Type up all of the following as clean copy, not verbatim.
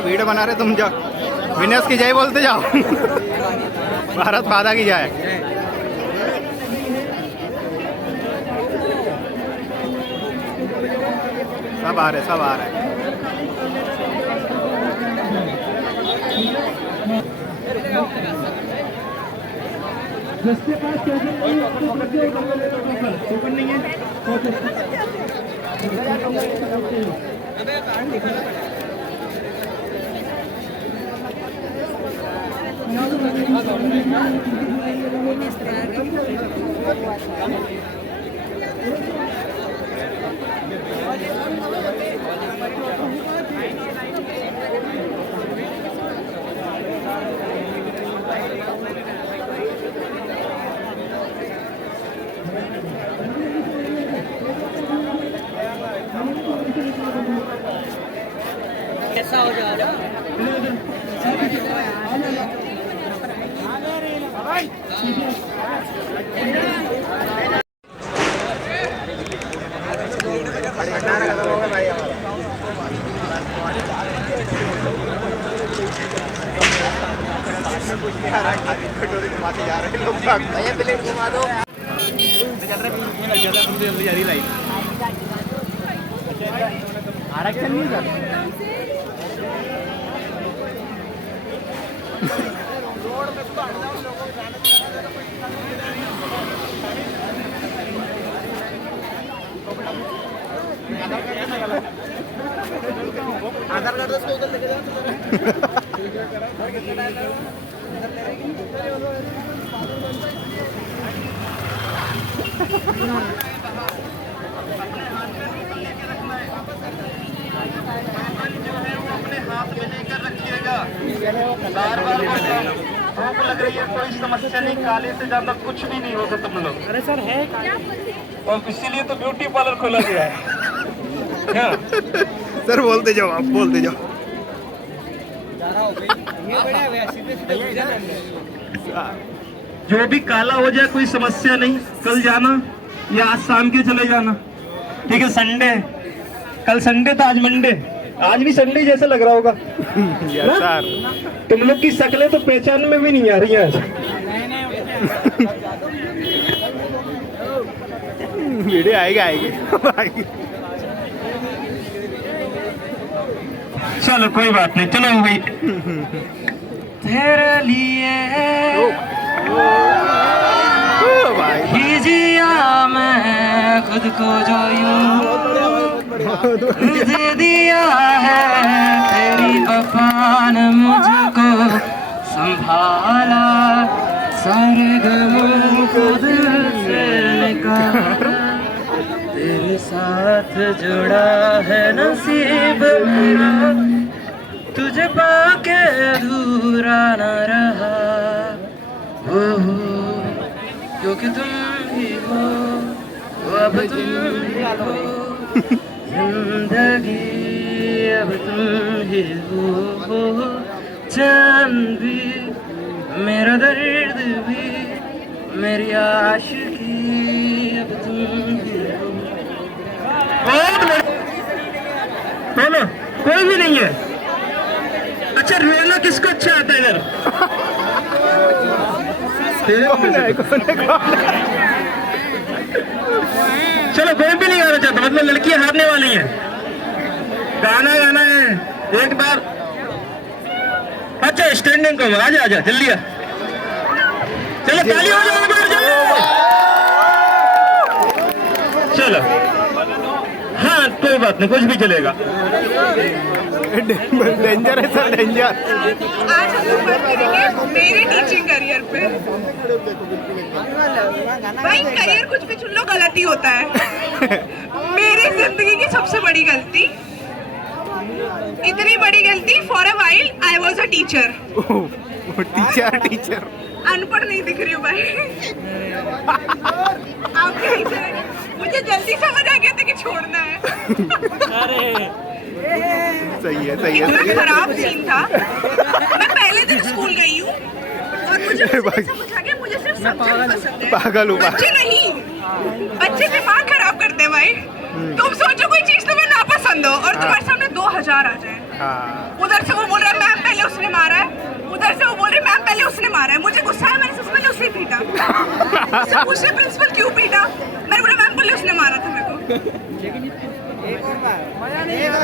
Video बना रहे तुम, जाओ विनर्स की जय बोलते जाओ। भारत माता की जय। सब आ रहे, सब आ रहे। जिसके पास टोकन नहीं है कैसा हो जाएगा? भैया प्लेट घुमा दो। आरक्षण नहीं सर। आधार कार्ड उसको उधर लेके जाओ। अपने हाथ में लेकर रखिएगा। बार-बार भूख लग रही है, कोई समस्या नहीं, काले से ज्यादा कुछ भी नहीं होगा तुम लोग। अरे सर है और इसीलिए तो ब्यूटी पार्लर खोला गया है। सर बोलते जाओ, आप बोलते जाओ। जो भी काला हो जाए कोई समस्या नहीं, कल जाना या आज शाम के चले जाना, ठीक है। संडे, कल संडे था, आज मंडे, आज भी संडे जैसा लग रहा होगा। सर तुम लोग की शक्लें तो पहचान में भी नहीं आ रही हैं। वीडियो आएगी आएगी। चलो कोई बात नहीं, चलो भाई। तेरे लिए ही जिया मैं खुद को जो यूं दे दिया है, तेरी वफा ने मुझको संभाला, सारे गमों को दिल से निकाला, तेरे साथ जुड़ा है नसीब मेरा, तुझे पाके अधूरा न रहा। हो क्योंकि तुम ही हो, अब तुम ही हो, जिंदगी अब तुम ही हो, चैन भी, मेरा दर्द भी, मेरी आशिकी अब तुम ही हो। बोलो, कोई भी नहीं है। अच्छा रोना किसको अच्छा आता है इधर? चलो कोई भी नहीं गाना चाहता, मतलब लड़कियां हारने वाली हैं। गाना गाना है एक बार। अच्छा स्टैंडिंग को आजा आजा जल्दी आ। चलो ताली हो जाओ, चलो। हाँ कोई बात नहीं, कुछ भी चलेगा। डेंजर है सर, डेंजर। आज हम लोग बात करेंगे मेरे टीचिंग करियर पे। भाई करियर कुछ भी चुन लो, गलत ही होता है। मेरी जिंदगी की सबसे बड़ी गलती, इतनी बड़ी गलती, for a while I was a teacher. Teacher teacher अनपढ़ नहीं दिख रही हूँ भाई। अब मुझे जल्दी समझ आ गया था कि छोड़ना है। सही है सही है इतना सही है खराब सीन था। मैं पहले दिन स्कूल गई हूँ और मुझे समझ आ गया मुझे सिर्फ सब्जेक्ट पसंद है। पागल हूँ बच्चे नहीं, बच्चे दिमाग खराब करते हैं भाई। तुम सोचो कोई चीज तुम्हें ना पसंद हो और तुम्हारे सामने 2000 आ जाए। हाँ उधर से वो बोल रहा है मैम पहले उसने मारा है, उधर से वो बोल रही मैम पहले उसने मारा है। मुझे गुस्सा है, मैंने सबसे पहले उसे पीटा। उससे पूछे प्रिंसिपल क्यों पीटा, मैंने बोला मैम पहले उसने मारा था मेरे को।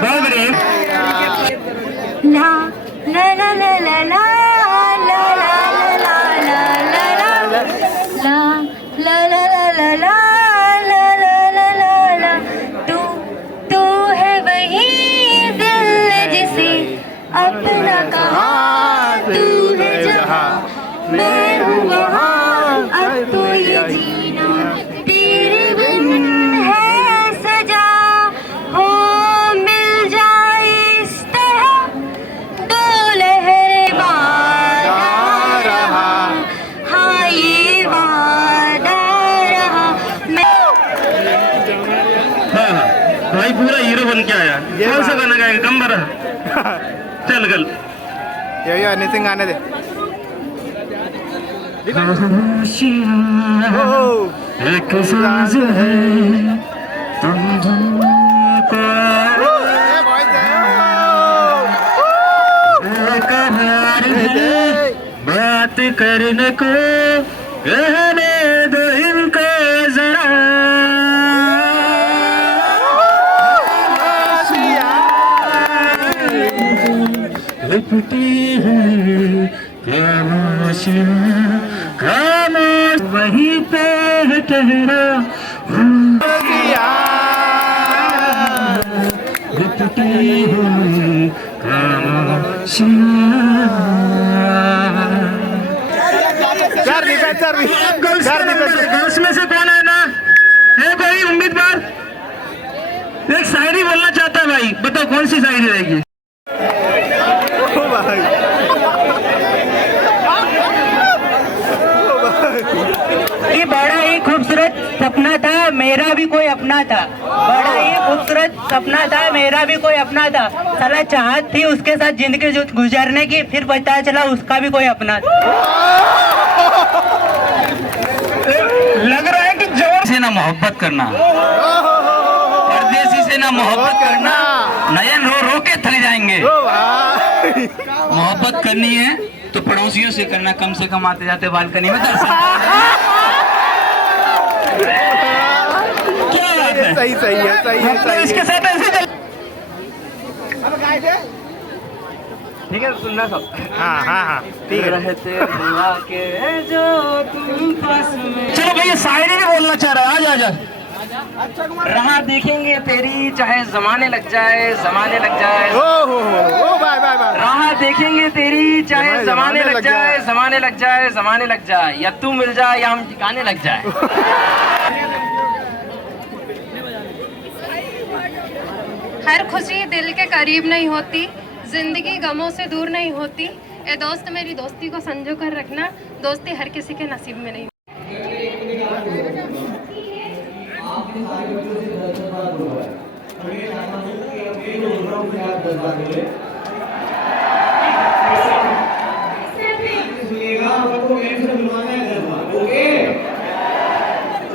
बहुत बढ़िया। ला ला ला ला ला ला ला ला ला ला ला ला ला ला ला ला। तू है वही दिल जिसे अपना कहा, तू है जहाँ मैं हूँ वहाँ। अब तो ये जीना तेरे बिन है सजा, हो मिल जाए इस तरह दो लहर वादा रहा। हाँ ये वादा रहा। मैं हाँ भाई पूरा हीरो बन के आया। ये कौन सा बात। गाना गाएगा कम बरा चल कल ये हनी सिंह गाने दे। ओह एक साज है तुम को ये voice है। करार है बात करने को कहने दो इनको जरा लिपटी है खामोशियाँ खामोश वहीं पे है ठहरा लिपटी है खामोशियाँ गर्ल्स में से कौन है ना है कोई उम्मीदवार एक शायरी बोलना चाहता है भाई बताओ कौन सी शायरी रहेगी ओ भाई ये बड़ा ही खूबसूरत सपना था मेरा भी कोई अपना था। बड़ा ही खूबसूरत सपना था मेरा भी कोई अपना था। साला चाहत थी उसके साथ जिंदगी गुजारने की, फिर पता चला उसका भी कोई अपना था। लग रहा है कि जोर से ना मोहब्बत करना परदेसी से ना मोहब्बत करना नयन रो रो के थक जाएंगे। ओ भाई मोहब्बत करनी है तो पड़ोसियों से करना, कम से कम आते जाते बालकनी में दर्शन। क्या बात है? सही सही है सही है तो सही इसके है। साथ ऐसे चल ठीक है सुनना सब। हाँ हाँ हाँ ठीक है। रहते हुआ के जो तुम पास में चलो भैया शायरी भी बोलना चाह रहा है आजा आजा राह देखेंगे तेरी चाहे जमाने लग जाए जमाने लग जाए। ओ बाय बाय बाय। राह देखेंगे तेरी चाहे जमाने लग जाए जमाने लग जाए जमाने लग जाए, या तू मिल जाए या हम ठिकाने लग जाए। हर खुशी दिल के करीब नहीं होती, जिंदगी गमों से दूर नहीं होती। ए दोस्त मेरी दोस्ती को संजो कर रखना, दोस्ती हर किसी के नसीब में नहीं।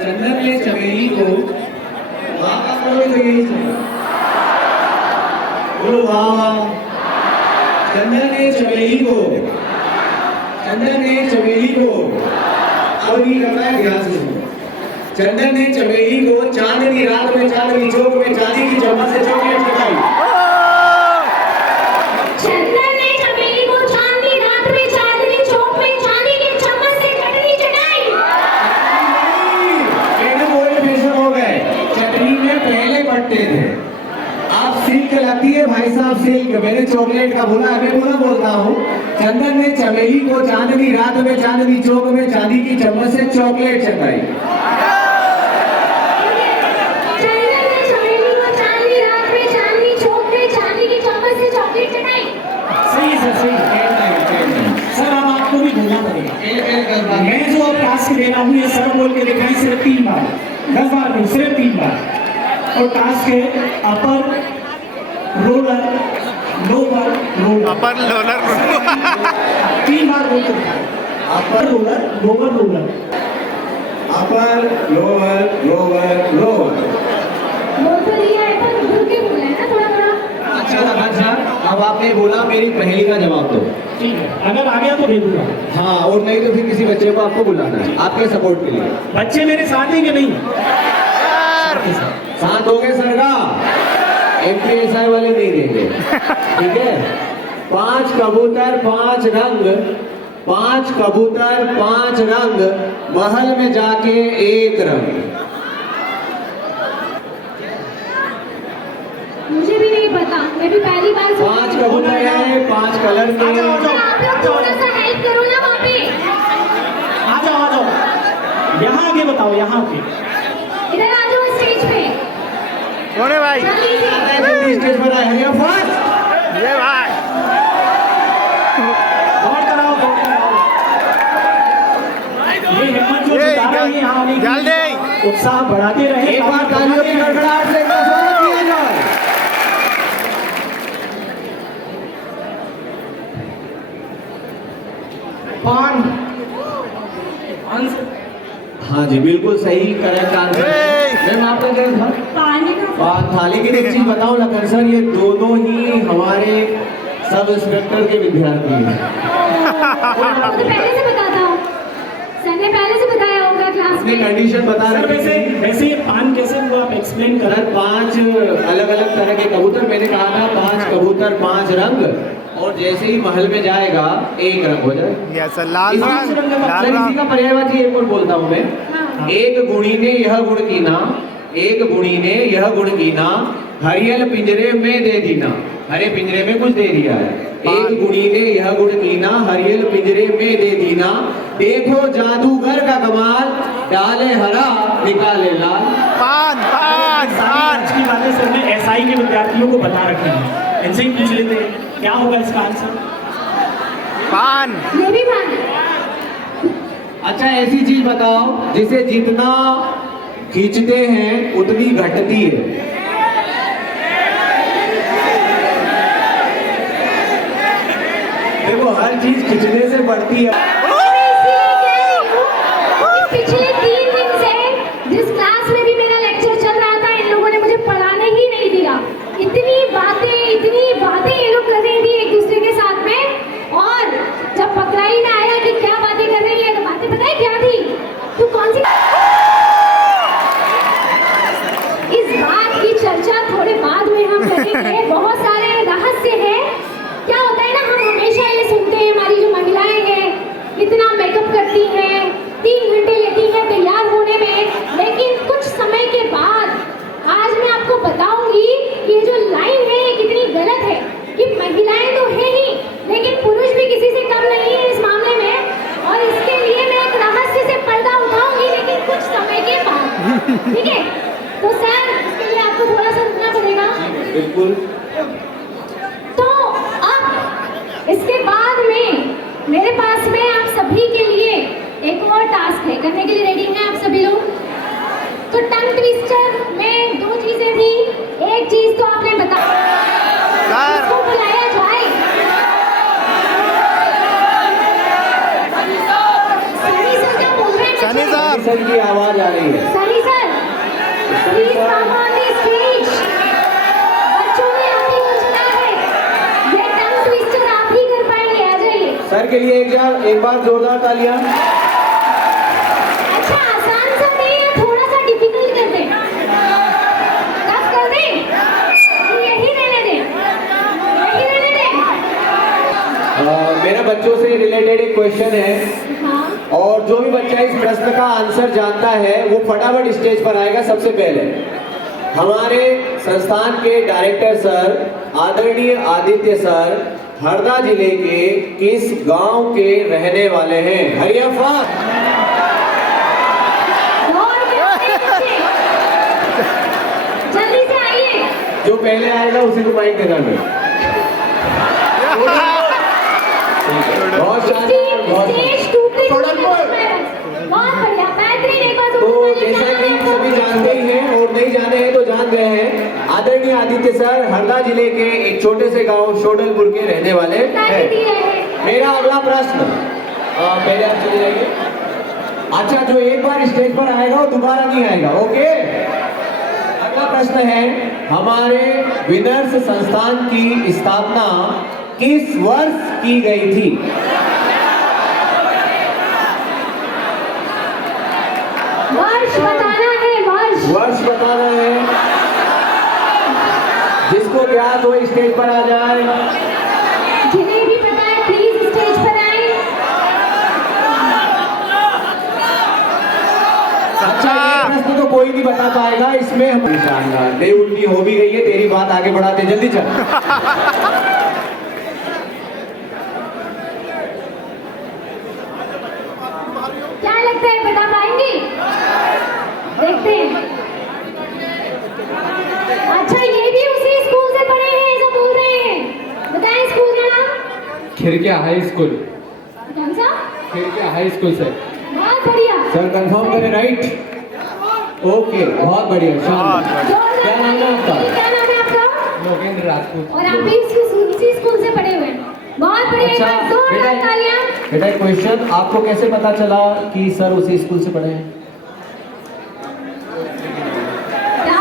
चंदन ने चमेली को वाह का करोगे तो यही चाहिए। बोलो वाह। चंदन ने चमेली को अब ये करना है ध्यान से सुनो। चंदन ने चमेली को चांदनी रात में चांदनी चौक में चांदी की चम्मच से चॉकलेट खिलाई। चंदन ने चमेली को चांदनी रात में चांदनी चौक में चांदी की चम्मच से चटनी चटाई। एकदम ओल्ड फैशन हो गए। चटनी में पहले पट्टे थे, आप सिल्क लगती है भाई साहब सिल्क। मैंने चॉकलेट का बोला, मैं पुनः बोलता हूँ। चंदन ने चमेली को चांदनी रात में चांदनी चौक में चांदी की चम्मच से चॉकलेट चटाई। चंदन ने चमेली को चांदनी रात में चांदनी चौक में चांदी की चम्मच से चॉकलेट चटाई। सही सर सही। सर अब आपको भी बोलना पड़ेगा। मैं जो अब टास्क दे रहा हूँ ये सब बोल के दिखाई सिर्फ 3 बार। तीसरे 3 बार। और टास्क है अपर रोलर लोअर रोलर। अपर लोलर 3 बार बोलते हैं, upper roller lower roller. Upper lower lower lower. बोल तो दिया है पर भूल के बोला है ना थोड़ा थोड़ा। अच्छा लगा सर, अब आपने बोला मेरी पहेली का जवाब दो। ठीक है, अगर आ गया तो दे दूंगा। हाँ, और नहीं तो फिर किसी बच्चे को आपको बुलाना है आपके सपोर्ट के लिए। बच्चे मेरे साथ हैं कि नहीं? साथ हो गए सर का, MPSI वाले नहीं देंगे, ठीक है। 5 कबूतर 5 रंग, 5 कबूतर 5 रंग, महल में जाके एक रंग। मुझे भी नहीं पता, मैं भी पहली बार सुन 5 कबूतर है, 5 कलर के। आप लोग थोड़ा सा हेल्प करो ना वहाँ पे। आ जाओ, यहाँ आगे बताओ, यहाँ आगे। इधर आ जाओ स्टेज पे। कौन है भाई? जल्दी से। जल्दी स्टेज पर आए हैं फर्स्ट। ये भाई दौड़ कराओ। ये हिम्मत जो जुटा रहे हैं यहाँ आने की, जल्दी उत्साह बढ़ाते रहे। एक बार तालियों की गड़गड़ाहट से इनका स्वागत किया जाए। पान हाँ जी, बिल्कुल सही करेक्ट आंसर। मैम आपने क्या था? पानी का पान था। लेकिन एक चीज बताओ लखन सर, ये दोनों ही हमारे सब इंस्पेक्टर के विद्यार्थी हैं। आपको तो पहले से बताता हूँ, सर ने पहले से बताया होगा क्लास अपनी में। कंडीशन बता सर, रहे थे। वैसे ये पान कैसे हुआ, आप एक्सप्लेन सर करें। 5 अलग अलग तरह के कबूतर, मैंने कहा था 5 कबूतर 5 रंग, और जैसे ही महल में जाएगा एक रंग हो जाए। यस लाल इसी रंग, लाल इसी रंग। का पर्यायवाची एक और बोलता हूँ मैं। एक गुणी ने यह गुण कीना, एक गुणी ने यह गुण कीना, हरियल पिंजरे में दे दीना। हरे पिंजरे में कुछ दे दिया है। एक गुणी ने यह गुण कीना, हरियल पिंजरे में दे दीना, देखो जादूगर का कमाल, डाले हरा निकाले लाल। पान पान पान। आज की बातें सर ने SI के विद्यार्थियों को बता रखी हैं, इनसे ही पूछ लेते हैं क्या होगा इसका आंसर। पान ये भी पान। अच्छा, ऐसी चीज बताओ जिसे जितना खींचते हैं उतनी घटती है। देखो, हर चीज खींचने से बढ़ती है। पिछले 3 दिन से जिस क्लास में भी मेरा लेक्चर चल रहा था, इन लोगों ने मुझे पढ़ाने ही नहीं दिया। इतनी बातें ये लोग कर रही थी एक दूसरे के साथ में, और जब पकड़ाई में आया कि क्या बातें कर रही है, तो बातें पता है क्या थी? तू कौन सी इस बात की चर्चा थोड़े बाद में हम करेंगे। बहुत सारे रहस्य हैं। क्या होता है ना, हम हमेशा ये सुनते हैं हमारी जो महिलाएं हैं इतना मेकअप करती हैं, 3 घंटे लेती हैं तैयार होने में, लेकिन कुछ समय के बाद आज मैं आपको बताऊंगी ये जो लाइन है ये कितनी गलत है, कि महिलाएं तो है ही लेकिन पुरुष भी किसी से कम नहीं है इस मामले में। और इसके लिए मैं एक रहस्य से पर्दा उठाऊंगी, लेकिन कुछ समय के बाद, ठीक है? तो सर, इसके लिए आपको थोड़ा सा रुकना पड़ेगा। बिल्कुल। तो अब इसके बाद में मेरे पास में आप सभी के लिए एक और टास्क है, करने के लिए रेडी हैं आप सभी लोग? तो टंग ट्विस्टर में 2 चीजें थी। एक चीज तो आपने बताया, इसको बुलाया जाए। सनी सर क्या बोल रहे हैं? सनी सर सर की आवाज आ रही है। Sunny sir, please come on the stage. बच्चों ने आप ही को चुना है, ये टंग ट्विस्टर आप ही कर पाएंगे। आ जाइए। सर के लिए एक बार जोरदार तालियां। अच्छा, आसान सा नहीं है, थोड़ा सा डिफिकल्ट कर दें। टफ कर दें? यही रहने दें, यही रहने दें। मेरा बच्चों से रिलेटेड एक क्वेश्चन है, हाँ, और जो भी बच्चा इस प्रश्न का आंसर जानता है वो फटाफट स्टेज पर आएगा। सबसे पहले हमारे संस्थान के डायरेक्टर सर आदरणीय आदित्य सर हरदा जिले के किस गांव के रहने वाले हैं? हरिया फास्ट। और जल्दी से आइए। जो पहले आएगा उसी को माइक देना है। बहुत शानदार, बहुत स्टेज टूटते बहुत बढ़िया, बेहतरीन। एक बार तो जैसा कि सभी जानते ही हैं गए हैं। आदरणीय आदित्य सर हरदा जिले के एक छोटे से गांव शोडलपुर के रहने वाले हैं। मेरा अगला प्रश्न पहले आप चले जाइए। अच्छा, जो एक बार स्टेज पर आएगा वो दोबारा नहीं आएगा, ओके। अगला प्रश्न है, हमारे विनर्स संस्थान की स्थापना किस वर्ष की गई थी? वर्ष बताना है, वर्ष बताना है। जिसको ज्ञात हो स्टेज पर आ जाए। जिन्हें भी पता है प्लीज स्टेज पर आए। अच्छा, ये प्रश्न तो कोई नहीं बता पाएगा, इसमें हम शानदार दे उल्टी हो भी गई है। तेरी बात आगे बढ़ाते, जल्दी चल। क्या लगता है बता पाएंगे? देखते हैं। अच्छा, ये भी उसी स्कूल से पढ़े हैं जो बोल रहे हैं। बताएं स्कूल का नाम। Khirkiya high school. कौन सा? खिरकिया हाई स्कूल से। बहुत बढ़िया सर कंफर्म करें, राइट? ओके, बहुत बढ़िया, शानदार। क्या नाम है आपका? क्या नाम है आपका? लोकेंद्र राजपूत। और आप भी उसी स्कूल से पढ़े हुए हैं। बहुत बढ़िया, अच्छा, एक बार जोरदार तालियां। बेटा एक क्वेश्चन, आपको कैसे पता चला कि सर उसी स्कूल से पढ़े हैं?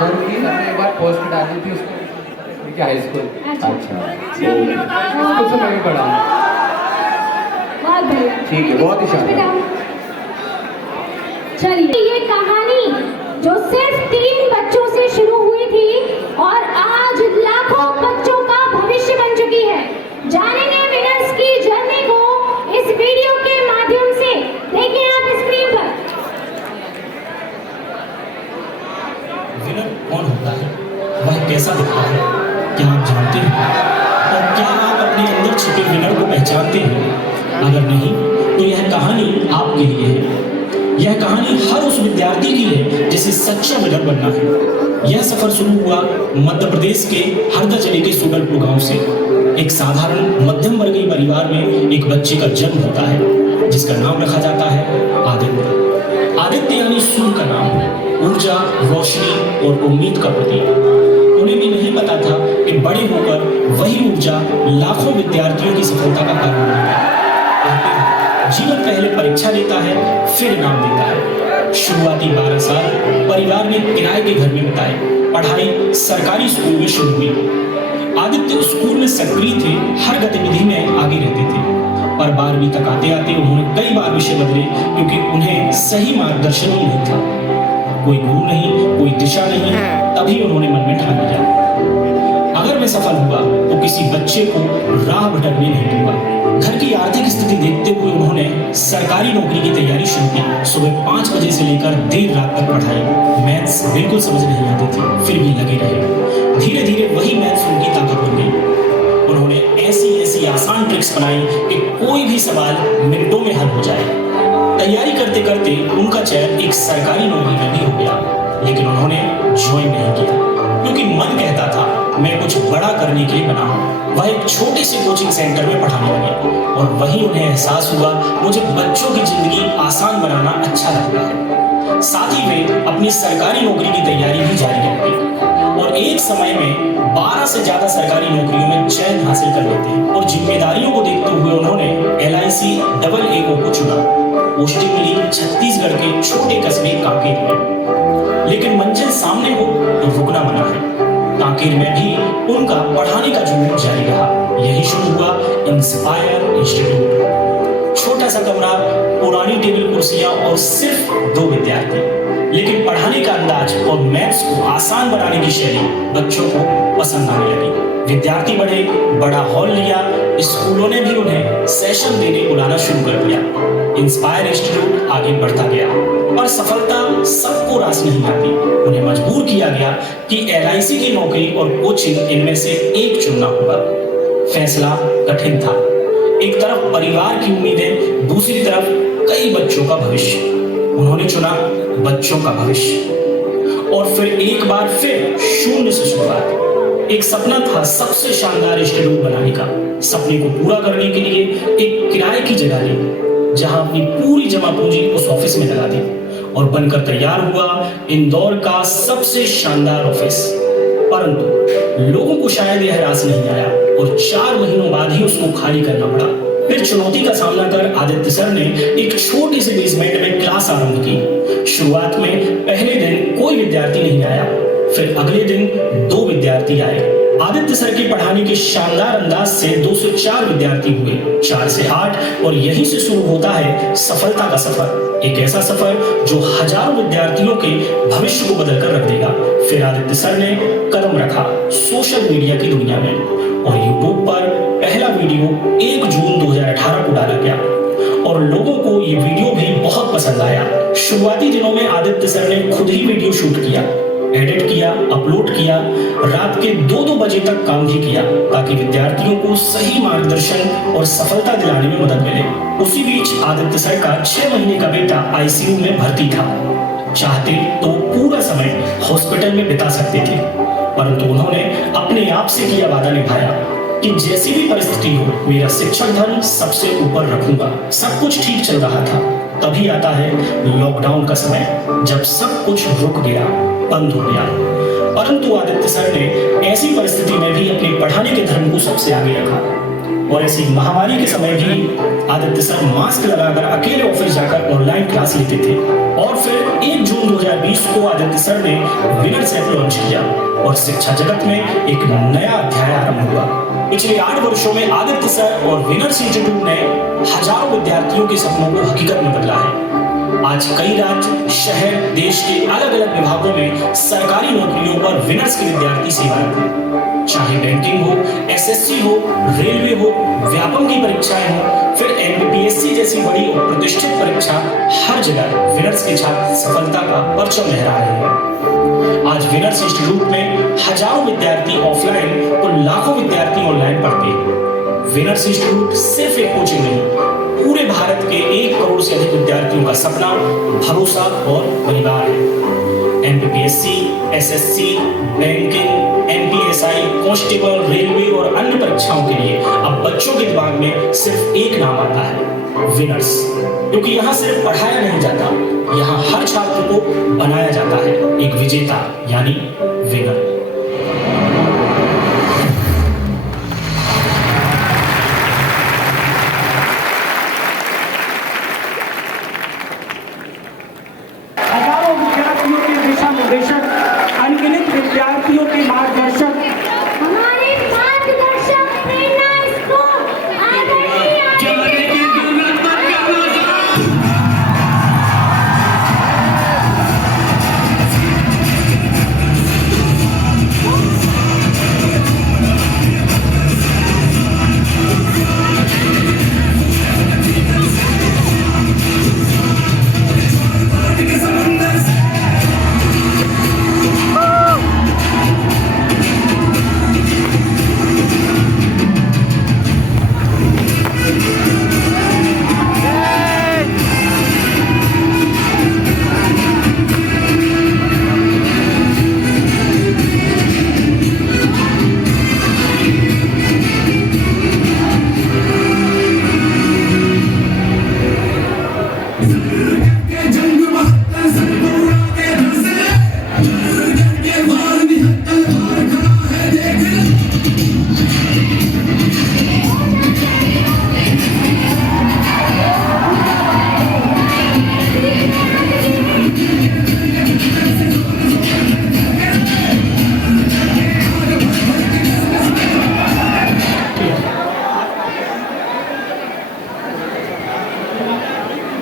सर की हमने एक बार पोस्ट डाली थी उसको, क्या हाई स्कूल। अच्छा, स्कूल से मैं भी पढ़ा हूँ। बहुत बढ़िया, ठीक है, बहुत ही शानदार। चलिए, ये कहानी जो सिर्फ 3 बच्चों से शुरू हुई थी और आज लाखों बच्चों का भविष्य बन चुकी है। जानेंगे विनर्स की जर्नी को इस वीडियो के माध्यम से। देखिए आप स्क्रीन पर। विनर कौन होता है, वह कैसा दिखता है, क्या आप जानते हैं? और क्या आप अपने अंदर छिपे विनर को पहचानते हैं? अगर नहीं तो यह कहानी आपके लिए है। यह कहानी हर उस विद्यार्थी की है जिसे सच्चा विनर बनना है। यह सफर शुरू हुआ मध्य प्रदेश के हरदा जिले के शोडलपुर गांव से। एक साधारण मध्यम वर्गीय परिवार में एक बच्चे का जन्म होता है जिसका नाम रखा जाता है आदित्य। आदित्य यानी सूर्य का नाम है, ऊर्जा, रोशनी और उम्मीद का प्रतीक। उन्हें भी नहीं पता था कि बड़े होकर वही ऊर्जा लाखों विद्यार्थियों की सफलता का कारण बनेगा। जीवन पहले परीक्षा देता है, फिर इनाम देता है। शुरुआती 12 साल परिवार ने किराए के घर में बिताए। पढ़ाई सरकारी स्कूल में शुरू हुई। आदित्य स्कूल में सक्रिय थे, हर गतिविधि में आगे रहते थे। पर 12वीं तक आते आते उन्होंने कई बार विषय बदले क्योंकि उन्हें सही मार्गदर्शन ही नहीं था। कोई गुरु नहीं, कोई दिशा नहीं। तभी उन्होंने मन में ठान लिया, अगर मैं सफल हुआ तो किसी बच्चे को राह भटकने नहीं दूंगा। घर की आर्थिक स्थिति देखते हुए उन्होंने सरकारी नौकरी की तैयारी शुरू की। सुबह 5 बजे से लेकर देर रात तक पढ़ाई। मैथ्स बिल्कुल समझ नहीं आती थी, फिर भी लगे रहे। धीरे धीरे वही मैथ्स उनकी ताकत बन गई। उन्होंने ऐसी आसान ट्रिक्स बनाई कि कोई भी सवाल मिनटों में हल हो जाए। तैयारी करते करते उनका चयन एक सरकारी नौकरी में भी हो गया, लेकिन उन्होंने ज्वाइन नहीं किया क्योंकि मन कहता था मैं कुछ बड़ा करने के लिए बना हूं। वह एक छोटे से कोचिंग सेंटर में पढ़ाने लगे और वहीं उन्हें एहसास हुआ मुझे बच्चों की जिंदगी आसान बनाना अच्छा लगता है। साथ ही वे अपनी सरकारी नौकरी की तैयारी भी जारी रखते और एक समय में 12 से ज्यादा सरकारी नौकरियों में चयन हासिल कर लेते और जिम्मेदारियों को देखते हुए उन्होंने LIC AAO को चुना। पोस्टिंग मिली छत्तीसगढ़ के छोटे कस्बे कांकेर में, लेकिन मंजिल सामने हो तो रुकना मना है। कांकेर में भी उनका पढ़ाने का जुनून जारी रहा। यही शुरू हुआ इंस्पायर इंस्टीट्यूट। छोटा सा कमरा, पुरानी टेबल कुर्सियां और सिर्फ 2 विद्यार्थी, लेकिन पढ़ाने का अंदाज और मैथ्स को आसान बनाने की शैली बच्चों को पसंद आने लगी। विद्यार्थी बढ़े, बड़ा हॉल लिया। स्कूलों ने भी उन्हें सेशन देने बुलाना शुरू कर दिया। इंस्पायर इंस्टीट्यूट आगे बढ़ता गया, पर सफलता सबको रास नहीं आती। उन्हें मजबूर किया गया कि LIC की नौकरी और कोचिंग इनमें से एक चुनना होगा। फैसला कठिन था। एक तरफ परिवार की उम्मीदें, दूसरी तरफ कई बच्चों का भविष्य। उन्होंने चुना बच्चों का भविष्य और फिर एक बार फिर शून्य से शुरुआत। एक सपना था सबसे शानदार इंस्टीट्यूट बनाने का। सपने को पूरा करने के लिए एक किराए की जगह ली, जहां अपनी पूरी जमा पूंजी उस ऑफिस में लगा दी और बनकर तैयार हुआ इंदौर का सबसे शानदार ऑफिस। परंतु लोगों को शायद यह रास नहीं आया और 4 महीनों बाद ही उसको खाली करना पड़ा। फिर चुनौती का सामना कर आदित्य सर ने एक छोटी सी बेसमेंट में क्लास आरंभ की। शुरुआत में पहले दिन कोई विद्यार्थी नहीं आया, फिर अगले दिन 2 विद्यार्थी आए। आदित्य सर के पढ़ाने के शानदार अंदाज से 2 से 4 विद्यार्थी हुए, 4 से 8, और यहीं से शुरू होता है सफलता का सफर। एक ऐसा सफर जो हजारों विद्यार्थियों के भविष्य को बदल कर रख देगा। फिर आदित्य सर ने कदम रखा सोशल मीडिया की दुनिया में और यूट्यूब पर पहला वीडियो 1 जून 2018 को डाला गया और लोगों को ये वीडियो भी बहुत पसंद आया। शुरुआती दिनों में आदित्य सर ने खुद ही वीडियो शूट किया, एडिट किया, अपलोड किया, रात के 2-2 बजे तक काम भी किया ताकि विद्यार्थियों को सही मार्गदर्शन और सफलता दिलाने में मदद मिले। उसी बीच आदित्य सर का 6 महीने का बेटा आईसीयू में भर्ती था। चाहते तो पूरा समय हॉस्पिटल में बिता सकते थे, परंतु उन्होंने अपने आप से किया वादा निभाया कि जैसी भी परिस्थिति हो मेरा शिक्षक धर्म सबसे ऊपर रखूंगा। सब कुछ ठीक चल रहा था, तभी आता है लॉकडाउन का समय, जब सब कुछ रुक गया, बंद हो गया। परंतु आदित्य सर ने ऐसी परिस्थिति में भी अपने पढ़ाने के धर्म को सबसे आगे रखा और ऐसी महामारी के समय भी आदित्य सर मास्क लगाकर अकेले ऑफिस जाकर ऑनलाइन क्लास लेते थे। और फिर 1 जून 2020 को आदित्य सर ने विनर्स ऐप लॉन्च किया और शिक्षा जगत में एक नया अध्याय आरंभ हुआ। पिछले 8 वर्षों में आदित्य सर और विनर्स इंस्टीट्यूट ने हजारों विद्यार्थियों के सपनों को हकीकत में बदला है। आज कई राज्य, शहर, देश के अलग अलग विभागों में सरकारी नौकरियों पर विनर्स के विद्यार्थी सेवारत हैं। चाहे बैंकिंग हो, एसएससी हो, रेलवे हो, व्यापम की परीक्षाएं हो, फिर एमपीएससी जैसी बड़ी और प्रतिष्ठित परीक्षा, हर जगह विनर्स के छात्र सफलता का परचम लहरा रहे हैं। आज विनर्स इंस्टीट्यूट में हजारों विद्यार्थी ऑफलाइन और लाखों विद्यार्थी ऑनलाइन पढ़ते हैं। विनर्स इंस्टीट्यूट सिर्फ एक कोचिंग नहीं, पूरे भारत के 1 करोड़ से अधिक विद्यार्थियों का सपना, भरोसा और परिवार है। MPSC, SSC, banking, MPSI, constable, railway और अन्य परीक्षाओं के लिए अब बच्चों के दिमाग में सिर्फ एक नाम आता है, विनर्स। क्योंकि यहाँ सिर्फ पढ़ाया नहीं जाता, यहाँ हर छात्र को बनाया जाता है एक विजेता, यानी विनर। हजारों विद्यार्थियों के दिशा निर्देशक, अनगिनत विद्यार्थियों के मार्गदर्शक, हमारे मार्गदर्शक प्रेरणा इसको आदरणीय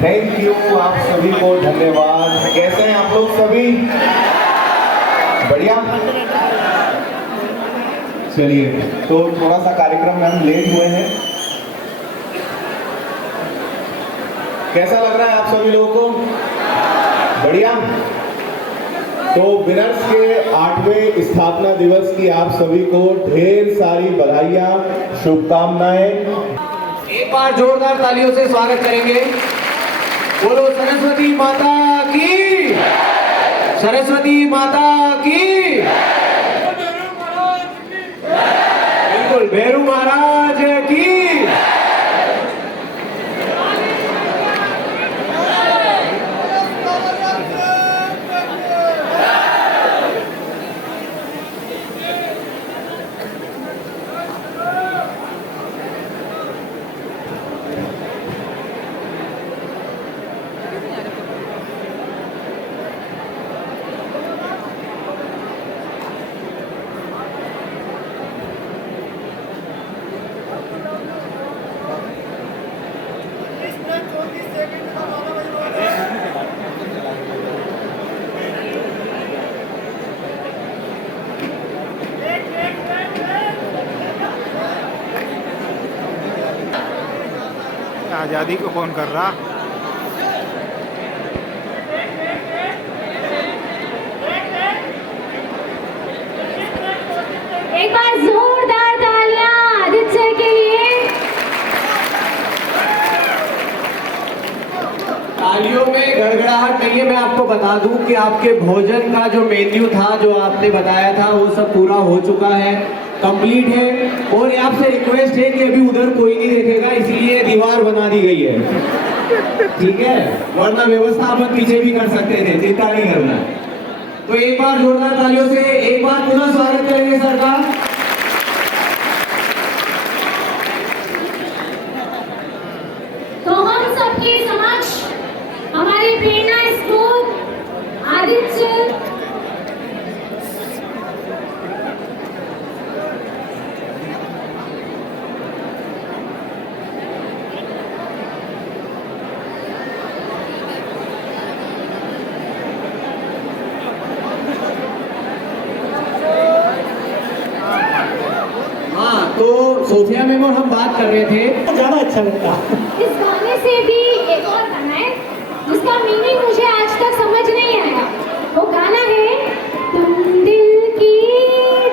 थैंक यू आप सभी को, धन्यवाद। कैसे हैं आप लोग सभी? बढ़िया। चलिए, तो थोड़ा सा कार्यक्रम में हम लेट हुए हैं। कैसा लग रहा है आप सभी लोगों को? बढ़िया। तो विनर्स के 8वें स्थापना दिवस की आप सभी को ढेर सारी बधाइयां, शुभकामनाएं। एक बार जोरदार तालियों से स्वागत करेंगे। बोलो सरस्वती माता की, सरस्वती माता की। बिल्कुल, भैरू महाराज की। आज़ादी को कौन कर रहा? एक बार जोरदार तालियां आदित्य के लिए। तालियों में गड़गड़ाहट नहीं है। मैं आपको बता दूं कि आपके भोजन का जो मेन्यू था, जो आपने बताया था, वो सब पूरा हो चुका है, कंप्लीट है। और आपसे रिक्वेस्ट है कि अभी उधर कोई नहीं देखेगा, इसलिए दीवार बना दी गई है, ठीक है? वरना व्यवस्था अपन पीछे भी कर सकते थे, चिंता नहीं करना। तो एक बार जोरदार तालियों से एक बार पुनः स्वागत करेंगे सर का। तो हम सबके समक्ष हमारे प्रेरणा स्रोत आदित्य सोफिया मैम और हम बात कर रहे थे, ज्यादा अच्छा लगता। इस गाने से भी एक और गाना है जिसका मीनिंग मुझे आज तक समझ नहीं आया। वो गाना है तुम दिल की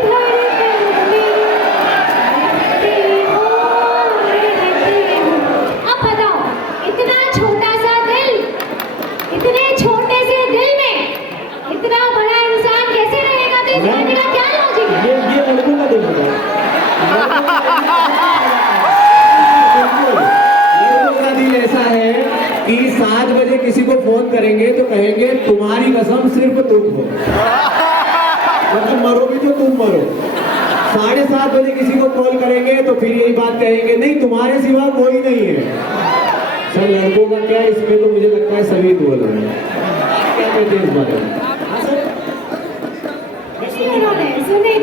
धड़कन में रहते हो, रहते हो। अब बताओ, इतना छोटा सा दिल, इतने छोटे से दिल में इतना बड़ा इंसान कैसे रहेगा? तो इस गाने का क्या लॉजिक है? ये लड़कों का दिल होगा। दिल ऐसा है कि 7 बजे किसी को फोन करेंगे तो कहेंगे तुम्हारी कसम सिर्फ तुम हो, मतलब मरो भी तो तुम मरो। 7:30 बजे किसी को कॉल करेंगे तो फिर यही बात कहेंगे, नहीं तुम्हारे सिवा कोई नहीं है। सर लड़कों का क्या, इसमें तो मुझे लगता है सभी बोल रहे हैं। क्या कहते हैं इस बारे में?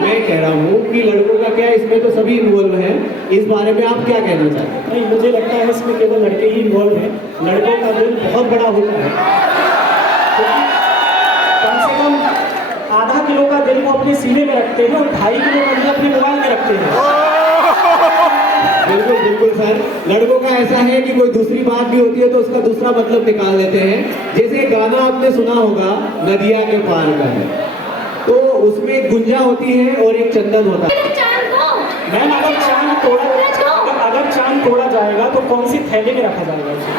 मैं कह रहा हूँ कि लड़कों का क्या, इसमें तो सभी इन्वॉल्व हैं। इस बारे में आप क्या कहना चाहते हैं? नहीं, मुझे लगता है इसमें केवल लड़के ही इन्वॉल्व हैं। लड़कों का दिल बहुत बड़ा होता है, कम से कम आधा किलो का दिल वो अपने सीने में रखते हैं और 2.5 किलो का दिल अपने मोबाइल में रखते हैं। बिल्कुल बिल्कुल सर, लड़कों का ऐसा है कि कोई दूसरी बात भी होती है तो उसका दूसरा मतलब निकाल लेते हैं। जैसे गाना आपने सुना होगा नदिया के पार का है, तो उसमें एक गुंजा होती है और एक चंदन होता है। मैम अगर चांद तोड़ा जाएगा तो कौन सी थैली में रखा जाएगा उसे?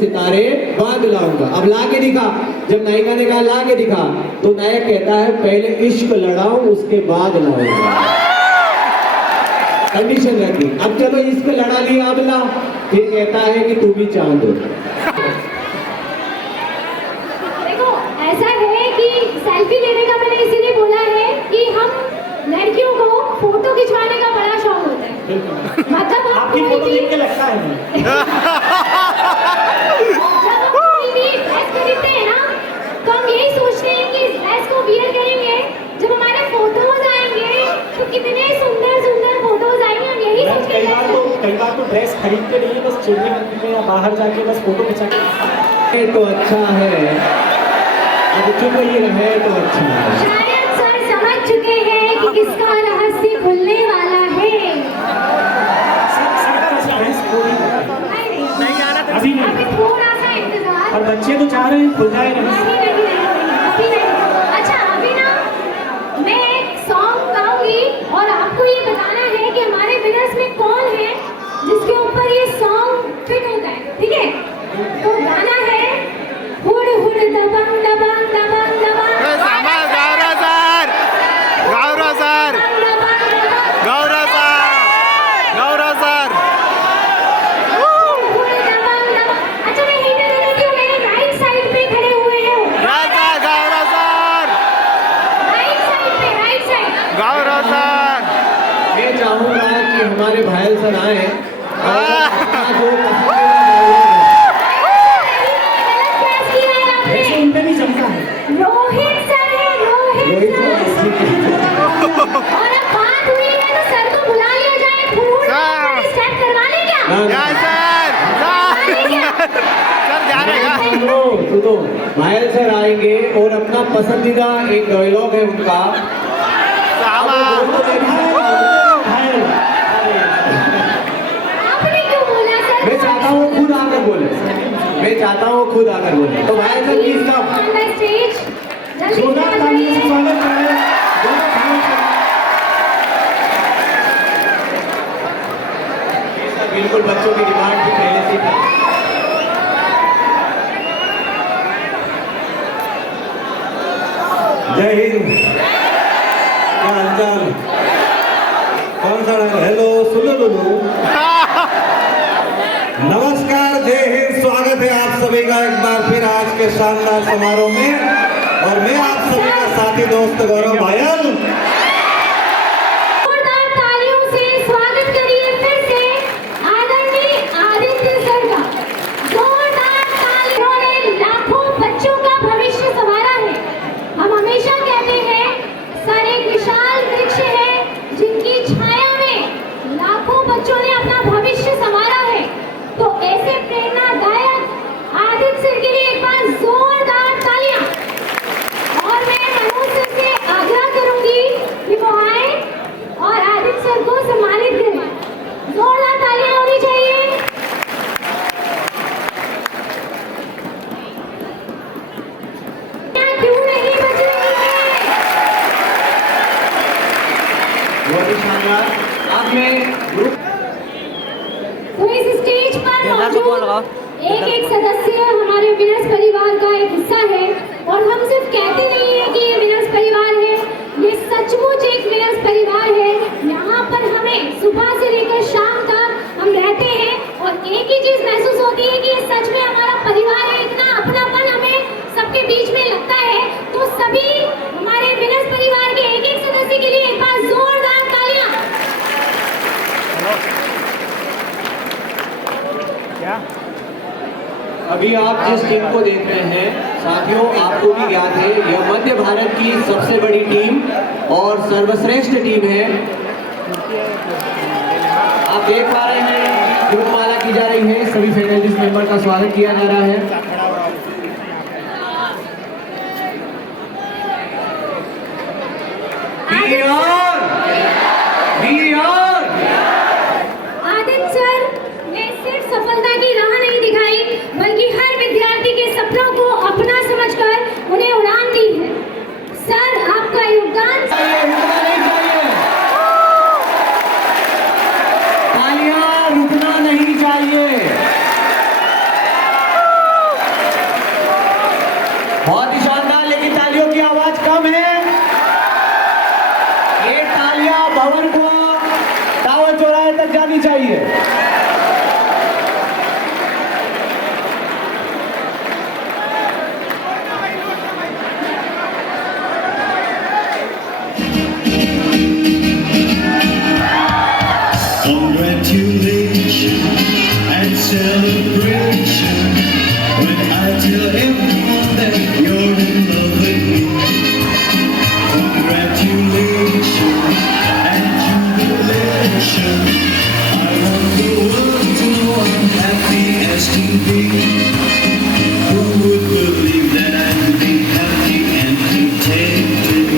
सितारे बांध लाऊंगा। अब ला के दिखा, जब नायिका ने कहा ला के दिखा, तो नायक कहता है पहले इश्क लड़ाऊं उसके बाद लाऊंगा। कंडीशन रखी, अब चलो इश्क लड़ा लिया, अब ला। फिर कहता है कि तू भी चांद हो। देखो ऐसा है कि सेल्फी लेने का मैंने इसीलिए बोला है कि हम लड़कियों को फोटो खिंचवाने का बड़ा शौक होता है। मतलब हम आपकी फोटो देख के लगता है जब हम कोई भी ड्रेस खरीदते हैं ना, तो हम यही सोचते हैं कि इस ड्रेस को वियर करेंगे, जब हमारे फोटोज आएंगे तो कितने सुंदर सुंदर फोटोज आएंगे। हम यही सोच के कई बार तो ड्रेस खरीदते नहीं है, बस चिड़िया में या बाहर जाके बस फोटो खिंचा के। तो अच्छा है, अब चुप ही रहे तो अच्छा है। शायद सर समझ चुके हैं कि किसका रहस्य खुलने वाला है। अभी नहीं, अभी थोड़ा सा इंतजार। और बच्चे तो चाह रहे हैं खुल जाए नहीं। अभी नहीं। अच्छा अभी ना मैं एक सॉन्ग गाऊंगी और आपको ये बताना है कि हमारे विनर्स में कौन है जिसके ऊपर ये सॉन्ग फिट होता है, ठीक है? तो गाना है हुड़ हुड़ दबंग दबंग दबंग दबंग। अच्छा मैं हिंट दे देती हूँ, मेरे राइट साइड पे खड़े हुए हैं। Right side. मैं चाहूंगा कि हमारे भाई सर आए वैसे उन पे भी जमता है। रोहित सर है, रोहित सर। और अब बात हुई है तो सर को बुला लिया जाए, फूल स्टेप करवा लें क्या? सुनो, भायल सर आएंगे और अपना पसंदीदा एक डायलॉग है उनका। आपने क्यों बोला? मैं चाहता हूँ खुद आकर बोले। तो भाई साहब please come. On the stage, जल्दी से आ जाइए। स्वागत करें बिल्कुल बच्चों की डिमांड थी पहले से था। जय हिंद। क्या हालचाल? कौन सा रंग? हेलो सुनो लुलू। नमस्कार, जय हिंद। स्वागत है आप सभी का एक बार फिर आज के शानदार समारोह में, और मैं आप सभी का साथी दोस्त गौरव भायल। जोरदार तालियों से स्वागत करिए फिर से आदरणीय आदित्य सर का। जोरदार तालियों ने लाखों बच्चों का भविष्य संवारा है। हम हमेशा कहते हैं सर एक विशाल वृक्ष है जिनकी छाया में लाखों बच्चों ने अपना भविष्य संवारा है। तो ऐसे प्रेरणादायक आदित्य सर के लिए एक बार जोरदार तालियां। और मैं मनोज सर से आग्रह करूंगी कि वो आए और आदित्य सर को सम्मानित करें। जोरदार तालियां होनी चाहिए। क्यों नहीं बच रही है? बहुत ही शानदार। अब मैं ग्रुप तो इस स्टेज पर मौजूद एक सदस्य हमारे विनर्स परिवार का एक हिस्सा है, और हम सिर्फ कहते नहीं है कि ये विनर्स परिवार है, ये सचमुच एक विनर्स परिवार है। यहाँ पर हमें सुबह से लेकर शाम तक हम रहते हैं और एक ही चीज महसूस होती है कि ये सच में हमारा परिवार है। इतना अपनापन हमें सबके बीच में लगता है। तो सभी हमारे विनर्स परिवार के एक एक सदस्य के लिए एक बार जोरदार तालियां। क्या अभी आप जिस टीम को देख रहे हैं साथियों, आपको भी ज्ञात है यह मध्य भारत की सबसे बड़ी टीम और सर्वश्रेष्ठ टीम है। आप देख पा रहे हैं ग्रुपमाला की जा रही है, सभी फैकल्टीज मेंबर का स्वागत किया जा रहा है। आदित्य सर ने सिर्फ सफलता की राह नहीं दिखाई, बल्कि हर विद्यार्थी के सपनों को अपना समझकर उन्हें उड़ान दी है। सर आपका योगदान। तालियां रुकना नहीं चाहिए। बहुत ही शानदार, लेकिन तालियों की आवाज कम है। ये तालियां भवन को टावर चौराहे तक जानी चाहिए। Congratulations and celebration when I tell everyone that you're in love with me. Congratulations and jubilation. I want the world to know I'm happy as can be. Who would believe that I could be happy and contented?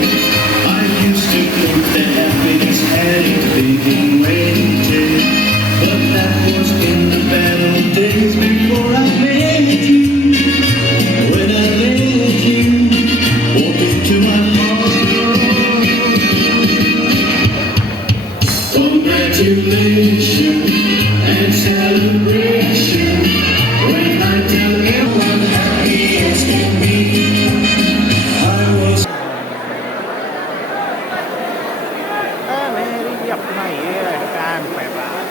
I used to think that happiness had its been waited, but that was in the bad old days before I met you. When I let you walk into my heart. Congratulations and celebration when I tell everyone happy as can be. I was मेरी अपना ये काम पे बात।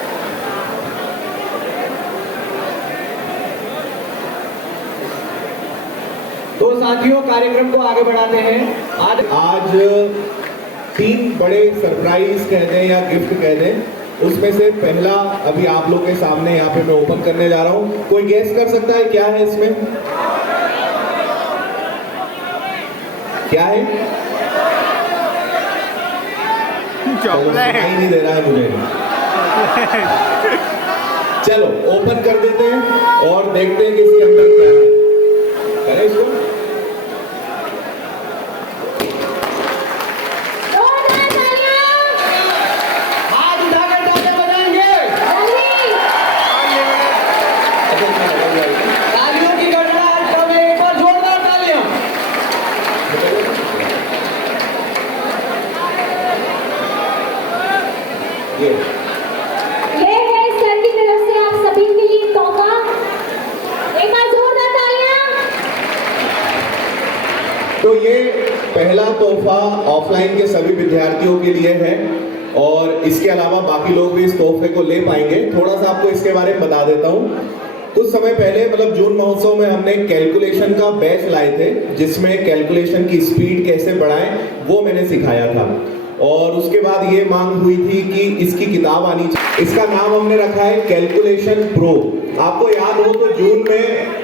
तो साथियों कार्यक्रम को आगे बढ़ाते हैं। आज 3 बड़े सरप्राइज कह दें या गिफ्ट कह दें, उसमें से पहला अभी आप लोग के सामने यहाँ पे मैं ओपन करने जा रहा हूँ। कोई गेस कर सकता है क्या है इसमें? क्या है? चॉकलेट सुनाई नहीं दे रहा है मुझे। चलो ओपन कर देते हैं और देखते हैं कि इसके अंदर क्या है। करें इसको? जोरदार तालियां। हाथ उठाकर तालियां बजाएंगे। जल्दी। तालियों पहला तोहफा ऑफलाइन के सभी विद्यार्थियों के लिए है और इसके अलावा बाकी लोग भी इस तोहफे को ले पाएंगे। थोड़ा सा आपको इसके बारे में बता देता हूँ। कुछ समय पहले मतलब जून महोत्सव में हमने कैलकुलेशन का बैच लाए थे, जिसमें कैलकुलेशन की स्पीड कैसे बढ़ाएं वो मैंने सिखाया था। और उसके बाद ये मांग हुई थी कि इसकी किताब आनी चाहिए। इसका नाम हमने रखा है कैलकुलेशन प्रो। आपको याद हो तो जून में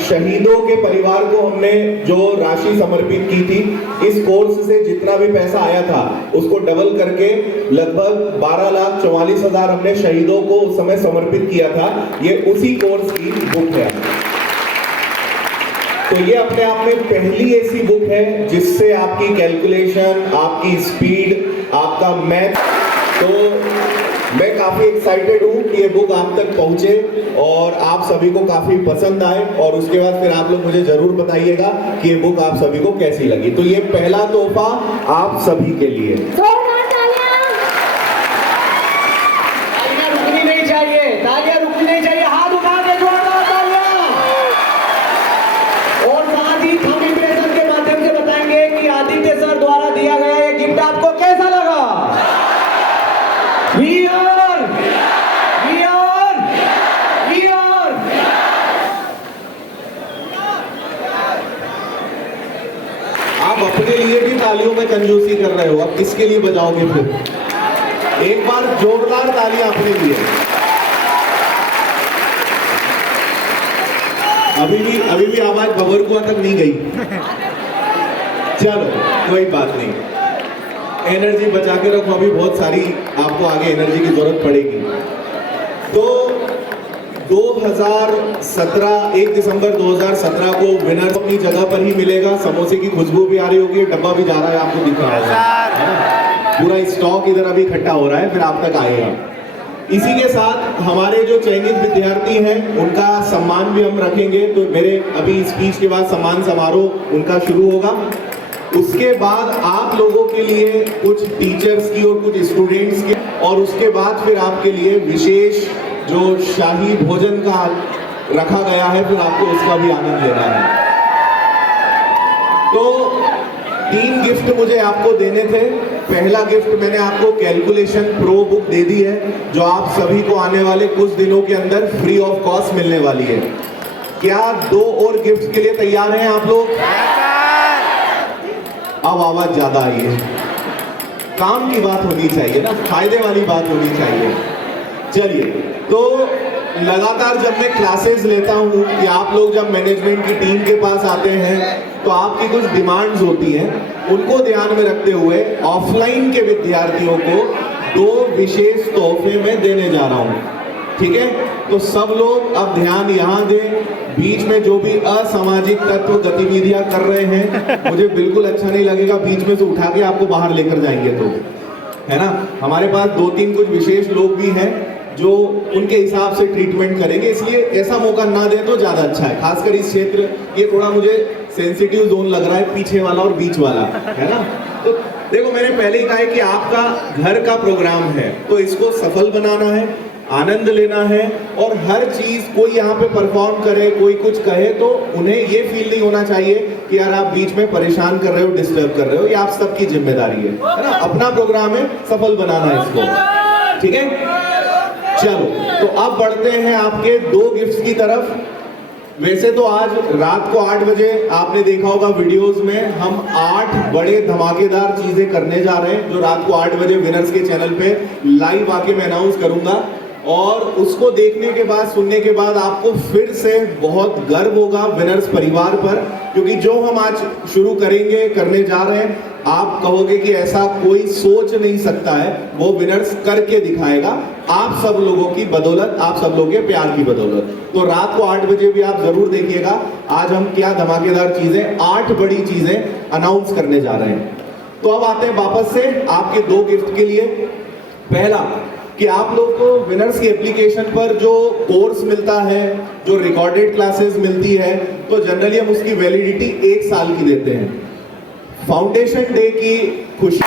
शहीदों के परिवार को हमने जो राशि समर्पित की थी, इस कोर्स से जितना भी पैसा आया था उसको डबल करके लगभग 12,44,000 हमने शहीदों को उस समय समर्पित किया था। ये उसी कोर्स की बुक है। तो ये अपने आप में पहली ऐसी बुक है जिससे आपकी कैलकुलेशन, आपकी स्पीड, आपका मैथ, तो मैं काफी एक्साइटेड हूँ कि ये बुक आप तक पहुंचे और आप सभी को काफी पसंद आए। और उसके बाद फिर आप लोग मुझे जरूर बताइएगा कि ये बुक आप सभी को कैसी लगी। तो ये पहला तोहफा आप सभी के लिए। तालियां रुकनी नहीं चाहिए, तालियां रुकनी नहीं चाहिए, हाथ उठा के जोरदार तालियां। और साथ ही हम इंप्रेशन के माध्यम से बताएंगे कि आदित्य सर द्वारा दिया गया ये गिफ्ट आपको कैसा लगा। आप अपने लिए भी तालियों में कंजूसी कर रहे हो, अब किसके लिए बजाओगे फिर? एक बार जोरदार तालियां अपने लिए। अभी भी आवाज बबरकुआ तक नहीं गई। चलो कोई बात नहीं, एनर्जी बचा के रखो, अभी बहुत सारी आपको आगे एनर्जी की जरूरत पड़ेगी। तो 2017 1 दिसंबर 2017 को विनर अपनी जगह पर ही मिलेगा। समोसे की खुशबू भी आ रही होगी, डब्बा भी जा रहा है, आपको दिख रहा होगा। पूरा स्टॉक इधर अभी इकट्ठा हो रहा है, फिर आप तक आएगा। इसी के साथ हमारे जो चयनित विद्यार्थी हैं उनका सम्मान भी हम रखेंगे। तो मेरे अभी स्पीच के बाद सम्मान समारोह उनका शुरू होगा। उसके बाद आप लोगों के लिए कुछ टीचर्स की और कुछ स्टूडेंट्स की, और उसके बाद फिर आपके लिए विशेष जो शाही भोजन का रखा गया है, फिर आपको उसका भी आनंद लेना है। तो 3 गिफ्ट मुझे आपको देने थे। पहला गिफ्ट मैंने आपको कैलकुलेशन प्रो बुक दे दी है, जो आप सभी को आने वाले कुछ दिनों के अंदर फ्री ऑफ कॉस्ट मिलने वाली है। क्या 2 और गिफ्ट के लिए तैयार हैं आप लोग? अब आवाज ज्यादा आई है। काम की बात होनी चाहिए ना, फायदे वाली बात होनी चाहिए। चलिए, तो लगातार जब मैं क्लासेस लेता हूँ कि आप लोग जब मैनेजमेंट की टीम के पास आते हैं तो आपकी कुछ डिमांड्स होती हैं, उनको ध्यान में रखते हुए ऑफलाइन के विद्यार्थियों को 2 विशेष तोहफे में देने जा रहा हूँ। ठीक है, तो सब लोग अब ध्यान यहाँ दें। बीच में जो भी असामाजिक तत्व गतिविधियां कर रहे हैं, मुझे बिल्कुल अच्छा नहीं लगेगा बीच में से उठा के आपको बाहर लेकर जाएंगे तो, है ना। हमारे पास 2-3 कुछ विशेष लोग भी हैं जो उनके हिसाब से ट्रीटमेंट करेंगे, इसलिए ऐसा मौका ना दें तो ज्यादा अच्छा है। खासकर इस क्षेत्र, ये थोड़ा मुझे सेंसिटिव जोन लग रहा है, पीछे वाला और बीच वाला, है ना। तो देखो, मैंने पहले ही कहा है कि आपका घर का प्रोग्राम है, तो इसको सफल बनाना है, आनंद लेना है। और हर चीज कोई यहाँ पे परफॉर्म करे, कोई कुछ कहे तो उन्हें ये फील नहीं होना चाहिए कि यार आप बीच में परेशान कर रहे हो, डिस्टर्ब कर रहे हो। ये आप सबकी जिम्मेदारी है ना। अपना प्रोग्राम है, सफल बनाना है इसको। ठीक है, चलो तो अब बढ़ते हैं आपके 2 गिफ्ट्स की तरफ। वैसे तो आज रात को 8 बजे आपने देखा होगा वीडियोस में, हम 8 बड़े धमाकेदार चीजें करने जा रहे हैं, जो रात को 8 बजे विनर्स के चैनल पे लाइव आके मैं अनाउंस करूंगा। और उसको देखने के बाद, सुनने के बाद आपको फिर से बहुत गर्व होगा विनर्स परिवार पर, क्योंकि जो हम आज शुरू करने जा रहे हैं, आप कहोगे कि ऐसा कोई सोच नहीं सकता है, वो विनर्स करके दिखाएगा आप सब लोगों की बदौलत, आप सब लोगों के प्यार की बदौलत। तो रात को 8 बजे भी आप जरूर देखिएगा, आज हम क्या धमाकेदार चीजें, 8 बड़ी चीजें अनाउंस करने जा रहे हैं। तो अब आते हैं वापस से आपके 2 गिफ्ट के लिए। पहला कि आप लोग को विनर्स की एप्लीकेशन पर जो कोर्स मिलता है, जो रिकॉर्डेड क्लासेस मिलती है, तो जनरली हम उसकी वैलिडिटी 1 साल की देते हैं। फाउंडेशन डे की खुशी,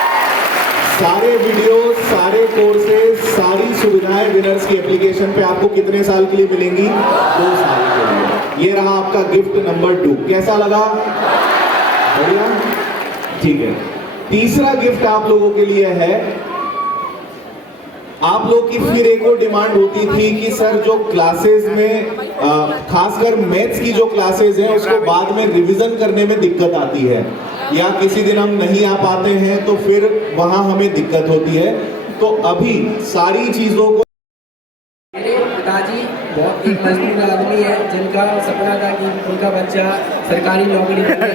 सारे वीडियो, सारे कोर्सेज, सारी सुविधाएं विनर्स की एप्लीकेशन पे आपको कितने साल के लिए मिलेंगी? 2 साल के लिए। ये रहा आपका गिफ्ट नंबर 2। कैसा लगा? बढ़िया, ठीक है। तीसरा गिफ्ट आप लोगों के लिए है, आप लोग की फिर एक और डिमांड होती थी कि सर जो क्लासेस में खासकर मैथ्स की जो क्लासेस हैं उसको बाद में रिवीजन करने में दिक्कत आती है, या किसी दिन हम नहीं आ पाते हैं तो फिर वहां हमें दिक्कत होती है। तो अभी सारी चीजों को, मेरे पिताजी बहुत एक मजदूर आदमी है जिनका सपना था कि उनका बच्चा सरकारी नौकरी करे।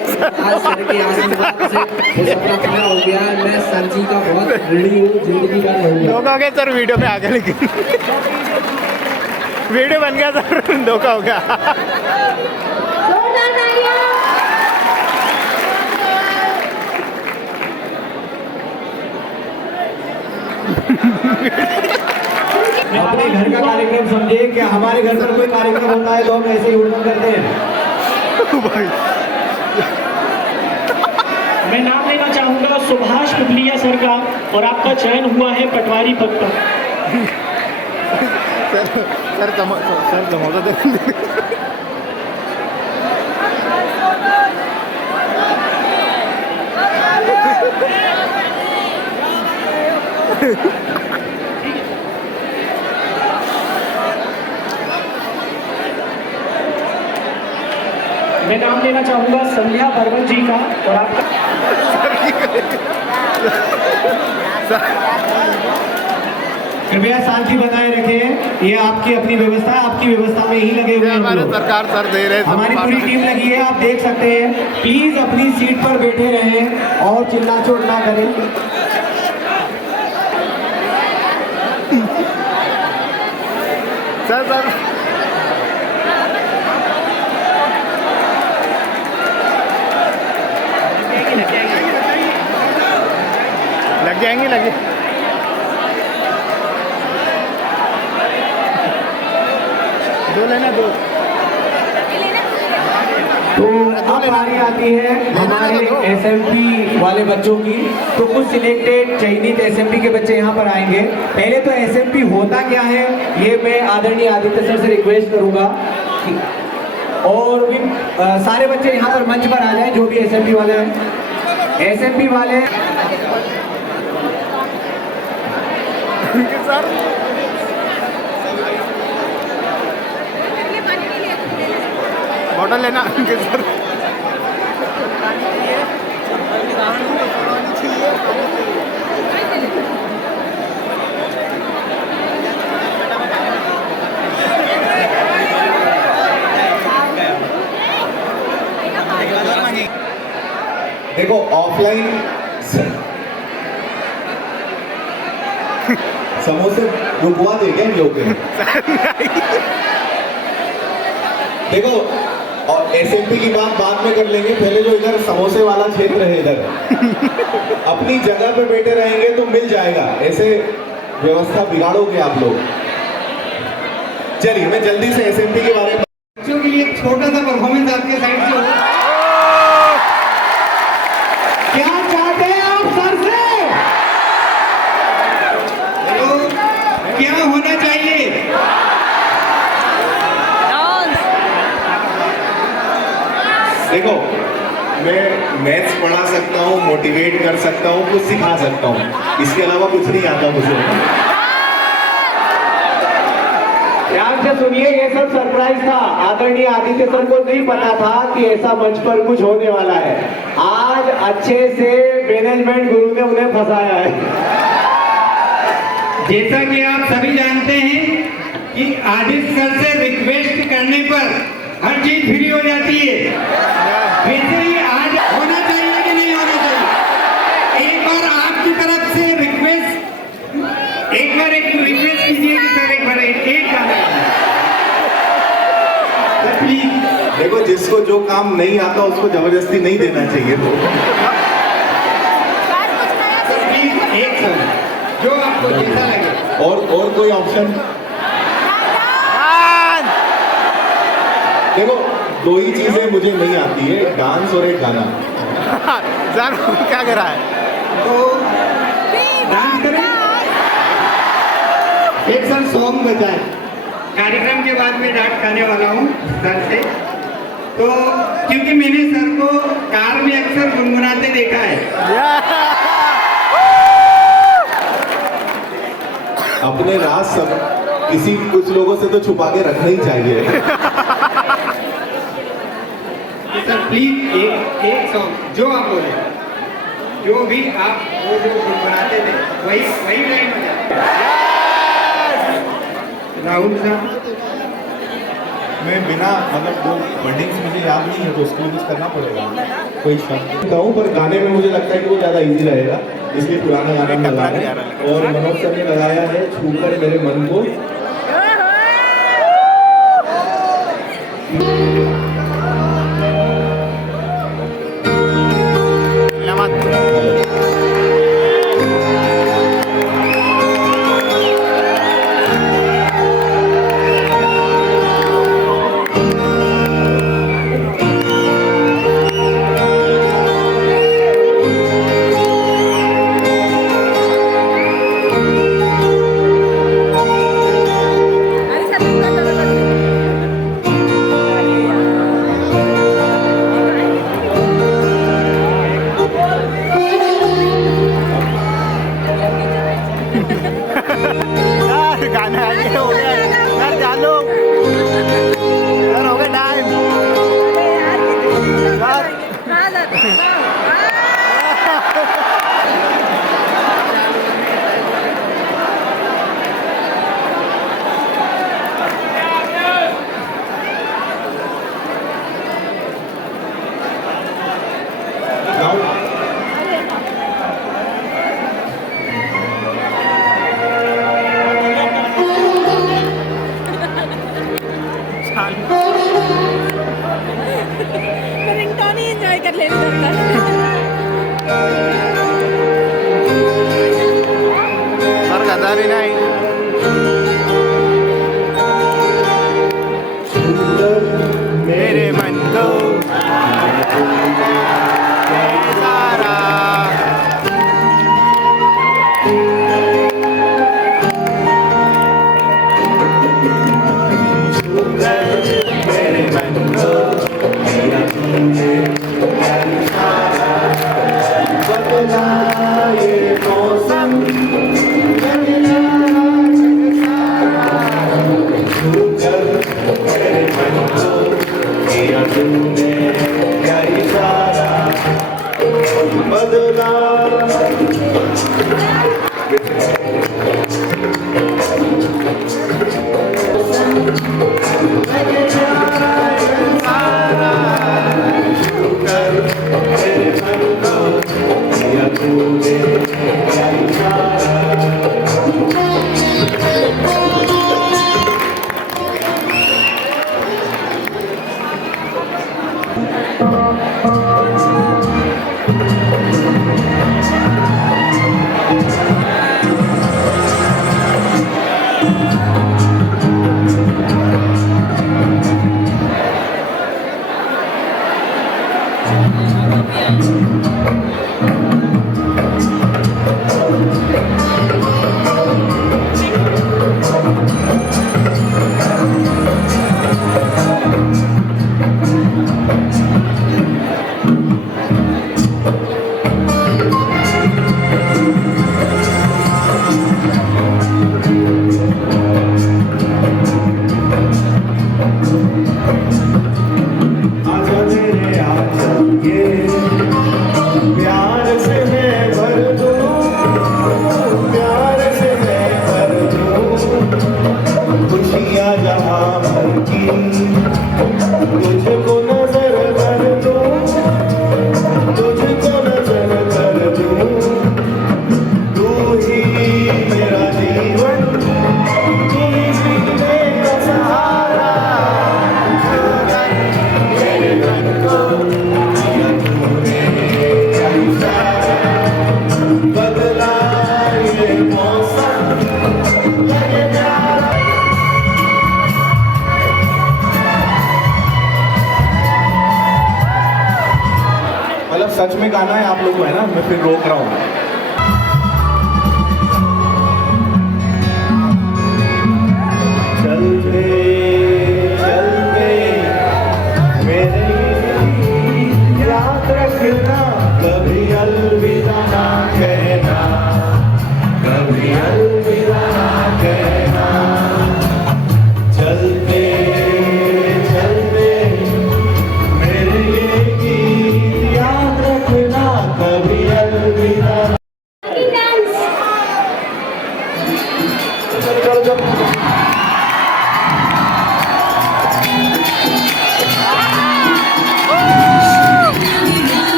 आज सर के आशीर्वाद से वो सपना पूरा हो गया। मैं सर जी का बहुत ऋणी हूँ, जिंदगी भर रहूंगा। धोखा हो गया सर वीडियो में आगे, लेकिन वीडियो बन गया सर, धोखा हो गया। अपने घर का कार्यक्रम समझे कि हमारे घर पर कोई कार्यक्रम होता है तो हम ऐसे ही उड़न करते हैं। मैं नाम लेना चाहूंगा सुभाष पिपलिया सर का, और आपका चयन हुआ है पटवारी पद पर। सर समोसा दे। मैं नाम लेना चाहूंगा संध्या बर्मन जी का, और आपका कृपया शांति बनाए रखें। ये आपकी अपनी व्यवस्था है, आपकी व्यवस्था में ही लगे हुए हैं हम लोग। सरकार सर दे रहे, हमारी पूरी टीम लगी है, आप देख सकते हैं। प्लीज अपनी सीट पर बैठे रहें और चिल्ला चोट ना करें। सर लग जाएंगे, लगे दो लेना, दो। तो अब बारी आती है हमारे एसएमपी वाले बच्चों की। तो कुछ सिलेक्टेड चयनित एसएमपी के बच्चे यहाँ पर आएंगे। पहले तो एसएमपी होता क्या है ये मैं आदरणीय आदित्य सर से रिक्वेस्ट करूंगा, और भी सारे बच्चे यहाँ पर मंच पर आ जाएं जो भी एसएमपी वाले हैं। एसएमपी वाले बॉटल लेना सर। देखो ऑफलाइन समोसे रुकवा दे क्या लोग? देखो और एसएमपी की बात बाद में कर लेंगे, पहले जो इधर समोसे वाला क्षेत्र है इधर अपनी जगह पे बैठे रहेंगे तो मिल जाएगा, ऐसे व्यवस्था बिगाड़ोगे आप लोग। चलिए मैं जल्दी से एसएमपी के बारे में, बच्चों के लिए एक छोटा सा परफॉर्मेंस आपके साइड से हो। क्या चाहते हैं आप सर से? तो क्या होना चाहिए? देखो मैं मैथ्स पढ़ा सकता हूँ, मोटिवेट कर सकता हूँ, कुछ सिखा सकता हूँ, इसके अलावा कुछ नहीं आता मुझे। ध्यान से सुनिए, ये सब सरप्राइज था। आदरणीय आदित्य सर को नहीं पता था कि ऐसा मंच पर कुछ होने वाला है। आज अच्छे से मैनेजमेंट गुरु ने उन्हें फंसाया है। जैसा कि आप सभी जानते हैं कि आदित्य सर से रिक्वेस्ट करने पर हर चीज फ्री हो जाती है, वैसे ही आज होना चाहिए कि नहीं होना चाहिए? एक बार आपकी तरफ से रिक्वेस्ट, एक बार एक रिक्वेस्ट कीजिए कि सर एक बार एक गाना प्लीज। देखो जिसको जो काम नहीं आता उसको जबरदस्ती नहीं देना चाहिए। प्लीज एक सर जो आपको जैसा लगे। और कोई ऑप्शन? देखो दो ही चीजें मुझे नहीं आती है, डांस और एक गाना। सर क्या कर रहा है? तो डांस करें, एक सर सॉन्ग बजाएं। कार्यक्रम के बाद में डांट खाने वाला हूँ सर से। तो क्योंकि मैंने सर को कार में अक्सर गुनगुनाते देखा है। अपने राज सब किसी कुछ लोगों से तो छुपा के रखना ही चाहिए। तो सर प्लीज एक सॉन्ग जो आप बोले, जो भी आप वो जो गुनगुनाते थे वही लाइन हो जाए। राहुल साहब, मैं बिना मतलब वो वर्डिंग्स मुझे याद नहीं है तो उसके लिए कुछ करना पड़ेगा, कोई शब्द गाऊं, पर गाने में मुझे लगता है कि वो ज़्यादा इजी रहेगा, इसलिए पुराना गाना में लगा है। और मनोज सर ने लगाया है छूकर मेरे मन को। गाना आगे हो गया यार, चालू यार, हो गया टाइम रिंगटोन ही एंजॉय कर लेने लगता सर गद्दारी नहीं। मेरे मन को सारा मेरे मन को सच में गाना है आप लोग को, है ना, मैं फिर रोक रहा हूँ। चलते चलते मेरे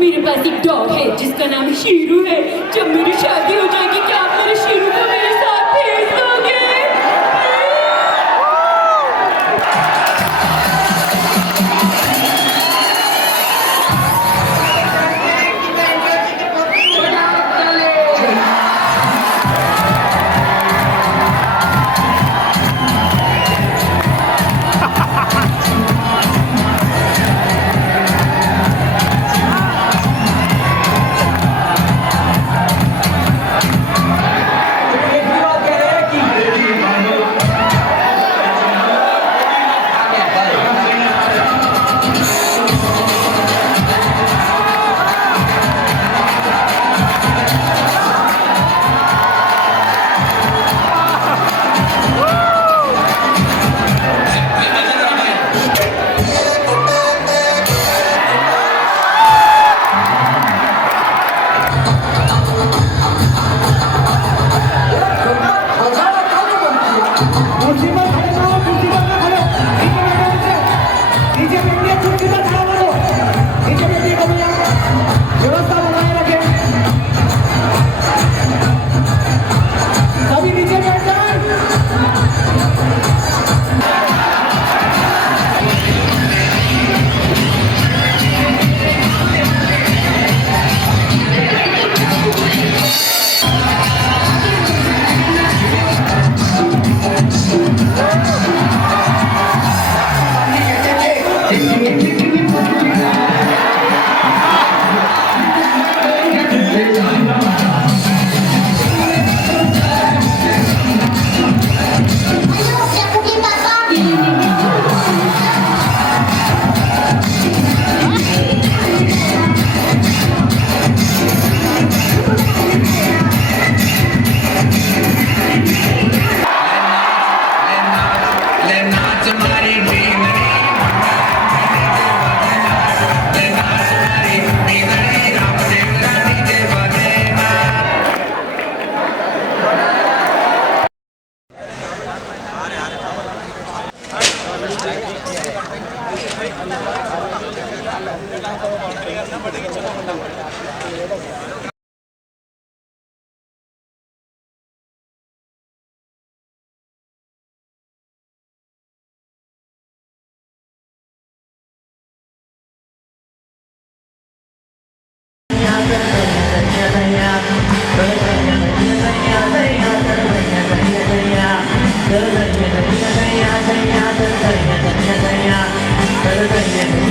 मेरे पास एक डॉग है जिसका नाम शीरू है। जब मेरी शादी हो जाएगी क्या आप मेरे शीरू को मेरे साथ भेज दोगे? कर रहे हैं